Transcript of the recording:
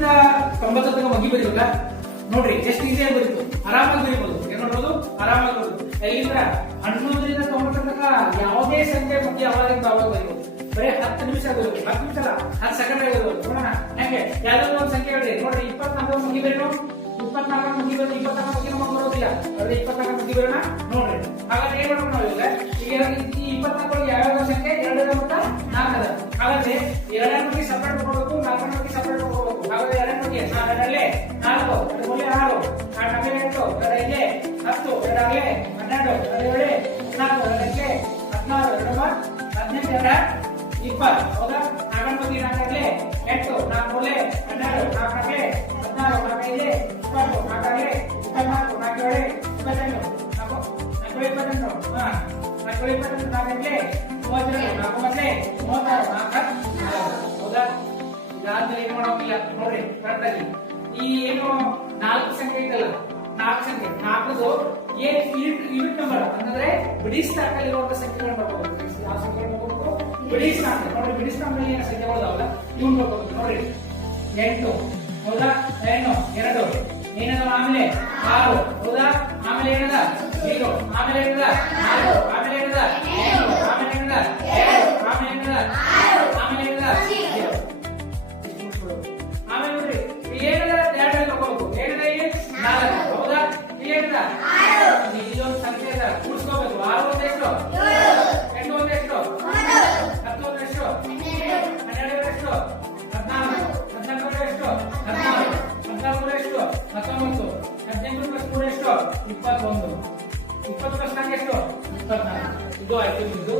90ರಿಂದ 90 ತನಕ ಮಗ್ಗಿ ಬರೀಬೇಕ ನೋಡ್ರಿ ಎಷ್ಟು ಈಸಿಯಾಗಿ ಬರೀತು ಆರಾಮಾಗಿ ಬರೀಬಹುದು ಏನ್ ಮಾಡ್ಬೋದು ಆರಾಮಾಗಿ ಬರೀಬಹುದು ಎಲ್ಲಿಂದ 11ರಿಂದ 90 ತನಕ ಯಾವುದೇ ಸಂಖ್ಯೆ ಮಗ್ಗಿ ಯಾವಾಗಿಂದ ಅವಾಗ ಬರೀಬಹುದು ಬರೀ 10 ನಿಮಿಷ ಆಗೋದು 10 ನಿಮಿಷ ಅಲ್ಲ 10 ಸೆಕೆಂಡ್ ಆಗೋದು ನೋಡೋಣ ಹೆಂಗೆ ಯಾವ್ದಾದ್ರು ಒಂದು ಸಂಖ್ಯೆ ಹೇಳ್ರಿ ನೋಡ್ರಿ 24 ಮಗ್ಗಿ ಬರೀನು 24 ಮಗ್ಗಿ ಬರೀ 24 ಮಗ್ಗಿ ನಮಗೆ ಬರೋದಿಲ್ಲ ಅದೇ 24 ಮಗ್ಗಿ ಬರೋಣ ನೋಡ್ರಿ ಹಾಗಾದ್ರೆ ಏನ್ ಮಾಡೋಣ ನಾವು ಈಗ ಈ 24 ಯಾವ್ಯಾವ ಸಂಖ್ಯೆ 2 ಮತ್ತು 4 ಅದ ಹಾಗಾದ್ರೆ 2 ಮಗ್ಗಿ ಸಪರೇಟ್ ಮಾಡ್ಕೋಬೇಕು 4 ಮಗ್ಗಿ ಸಪರೇಟ್ ಮಾಡ್ಕೋಬೇಕು ಹಾಗಾದ್ರೆ 2 ಮಗ್ಗಿ 4 4 ಮೂಲೆ 6 4 8 2 10 2 12 2 14 2 16 2 18 20 ಹೌದಾ 4 ಮಗ್ಗಿ 4 8 4 ಮೂಲೆ 12 4 16 4 5 20 4 24 4 28 ಹೌದಾ ಇದಾದ್ಮೇಲೆ ಏನ್ ಮಾಡೋಕಿಲ್ಲ ನೋಡ್ರಿ ಕರೆಕ್ಟ್ ಆಗಿ ಈ ಏನು 4 ಸಂಖ್ಯೆ ಐತಲ್ಲ 4 ಸಂಖ್ಯೆ 4ದು ಏನ್ ಯೂನಿಟ್ ನಂಬರ್ ಅಂದ್ರೆ ಬಿಡಿ ಸ್ಟಾಕ್ ಅಲ್ಲಿ ಇರುವಂತ ಸಂಖ್ಯೆಗಳನ್ನ ಬರ್ಕೋಬೇಕು ಯಾವ ಸಂಖ್ಯೆ ಬರ್ಕೋಬೇಕು ಬಿಡಿ ಸ್ಟಾಕ್ ನೋಡ್ರಿ ಬಿಡಿ ಸ್ಟಾಕ್ ನಲ್ಲಿ ಏನು ಸಂಖ್ಯೆಗಳಿದಾವಲ್ಲ ಇವ್ನು ಬರ್ಕೋಬೇಕು ನೋಡ್ರಿ 8 ಹೌದಾ 2 ಏನದ ಆಮೇಲೆ 6 ಹೌದಾ ಆಮೇಲೆ ಏನದ 0 ಆಮೇಲೆ ಏನದ 4 ಆಮೇಲೆ ಏನದ 8 ಆಮೇಲೆ ಏನದ 7 ಆಮೇಲೆ ಏನದ 6 ಆಮೇಲೆ ಏನದ 0 ಆಮೇಲೆ ನೋಡ್ರಿ ಏನದ 2 ತಗೋಬೇಕು ಏನದ ಇಲ್ಲಿ 4 ಹೌದಾ ಏನದ 6 ಇದೊಂದು ಸಂಖ್ಯೆ ಅದ ಕೂಡಿಸ್ಕೋಬೇಕು 6 ಒಂದು ಎಷ್ಟು 8 ಒಂದು ಎಷ್ಟು 10 ಒಂದು ಎಷ್ಟು 12 ಎಷ್ಟು 14 14 ಎಷ್ಟು 16 14 ಎಷ್ಟು 19 18 ಪ್ಲಸ್ 3 ಎಷ್ಟು 21 20 ಪ್ಲಸ್ 4 ಎಷ್ಟು 24 ಇದು ಆಯ್ತು ಇದು